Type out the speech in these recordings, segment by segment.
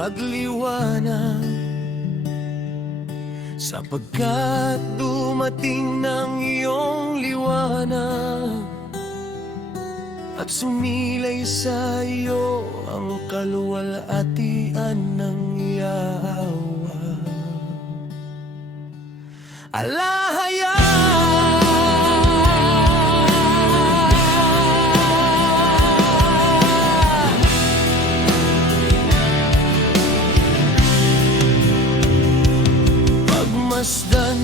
magliwanag, sapagkat dumating ng iyong liwanag at sumilay sa iyo ang kaluwalhatian ng Yahwa. Alahaya pagmasdan,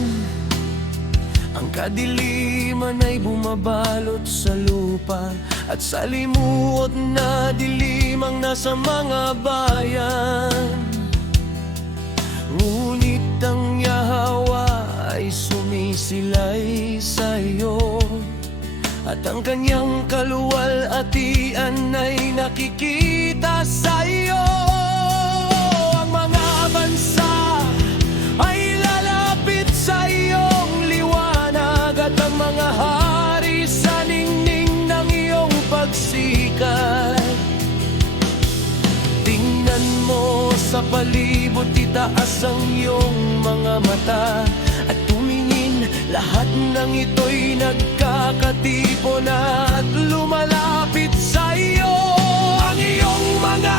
ang kadiliman ay bumabalot sa lupa, at sa limuot na dilim ang nasa mga bayan. Ngunit ang Yahwa ay sumisilay sa iyo, at ang kanyang kaluwalhatian ay nakikita sa iyo. Ang mga bansa ay lalapit sa iyong liwanag, at ang mga hari sa ningning ng iyong pagsikat. Tingnan mo sa palibot, itaas ang iyong mga mata, at tumingin, lahat ng ito'y nagkakatipon at lumalapit sa iyo. Ang iyong mga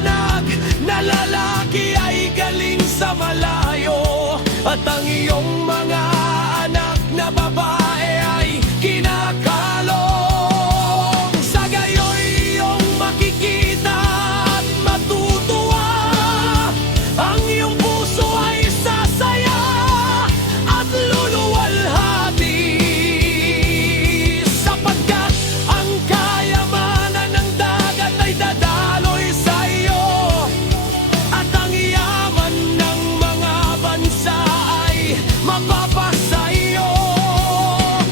anak na lalaki ay galing sa malayo, at ang iyong mga anak na babae ay kinakalong. Sa gayoy iyong makikita at matutuwa, ang iyong puso ay sasaya at luluwalhati, sapagkat ang kayamanan ng dagat ay dadaloy sa iyo, at ang yaman ng mga bansa ay mapapasa iyo.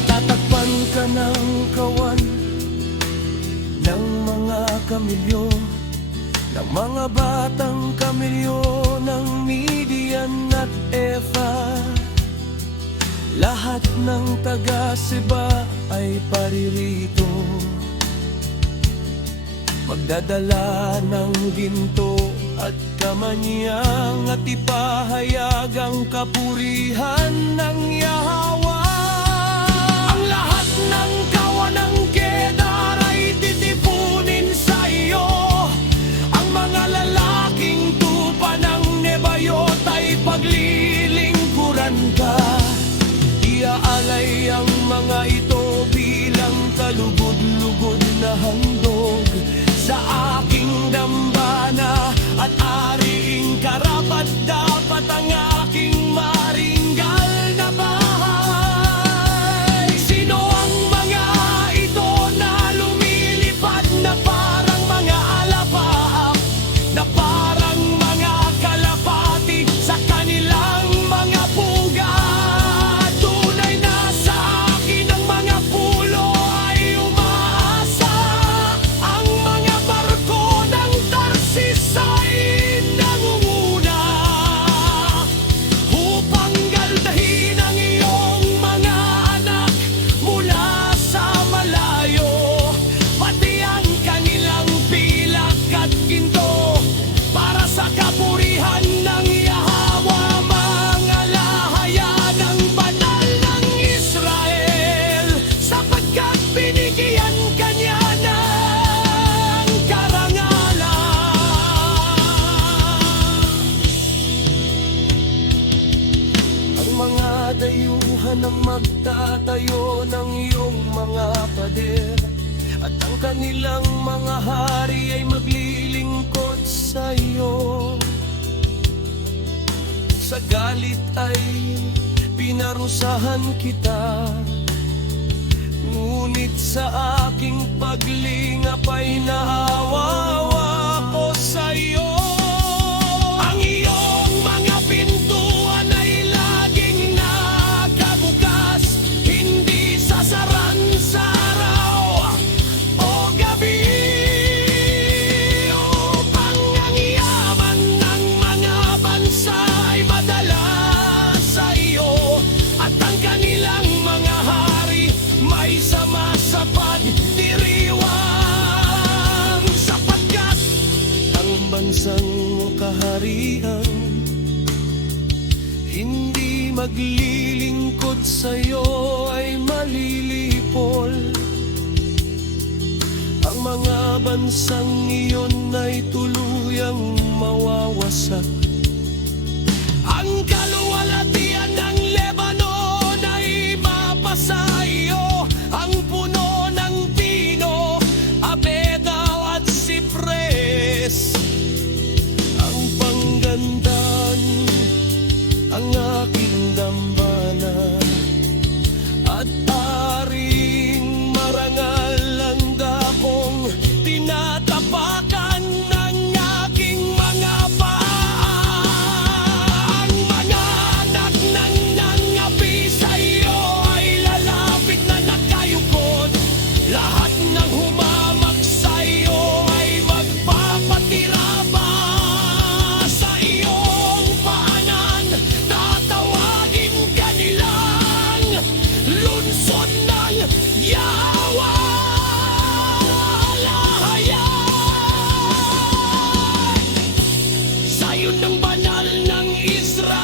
Tatakpan ka ng kawan ng mga kamilyo, ng mga batang kamilyo ng Midian at Efa. Lahat ng taga-Seba ay paririto, magdadala ng ginto at kamanyang, at ipahayag ang kapurihan ng Yahwa. Ang lahat ng kawan ng Kedar ay titipunin sa iyo, ang mga lalaking tupa ng Nebayot ay paglilingkuran ka. Iaalay ang mga ito bilang kalugod-lugod na handog sa aking dambana, at ariing karapat-dapat ang aking maringgal na bahay. Sino ang mga ito na lumilipad na parang mga alapaap, na parang mga kalapati sa kanilang mga pugad? Tunay na sa akin ang mga pulo ay umaasa, ang mga barko ng Tarsis ay nangunguna, upang galdahin ang iyong mga anak mula sa malayo, pati ang kanilang pilak at ginto, para sa kapurihan ng Yahwa, mga lahaya ng banal ng Israel, sapagkat binigyan kanya ng karangalan. Ang mga dayuhan ang magtatayo ng iyong mga pader, at ang kanilang mga hari ay maglilingkod sa iyo. Sa galit ay pinarusahan kita, ngunit sa aking paglingap ay naawawa ko sa iyo. Ang iyong mga pintuan ay laging nakabukas, hindi sasaran sa araw o gabi, upang ang yaman ng mga bansa ay madala sa iyo, at ang kanilang mga hari may sama sa pagdiriwang, sapagkat ang bansa kaharian. Hindi maglilingkod sa'yo ay malilipol. Ang mga bansang iyon ay tuluyang mawawasak. Ang kaluwalhatian ng Lebanon ay mapasa iyo. Ang puno ng pino, abena at sipres, ang panggandan, ang aking dambana. At aring marangal ang dakong tinatapakan ng aking mga paa. Ang mga anak ng nangapi sa'yo ay lalapit na nakayukod. Lahat ng humamak sa'yo ay magpapatira pa sa iyong paanan. Tatawagin ka nilang lungsod ng yawa. Sa'yo ng banal ng Israel.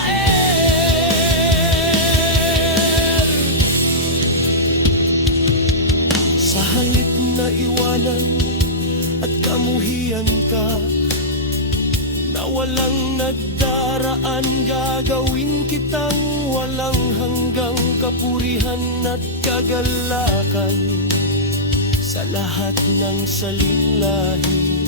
Sa halip na iwanan at kamuhian ka, na walang nagdaraan, gagawin kitang walang hanggang kapurihan at kagalakan sa lahat ng saling lahi.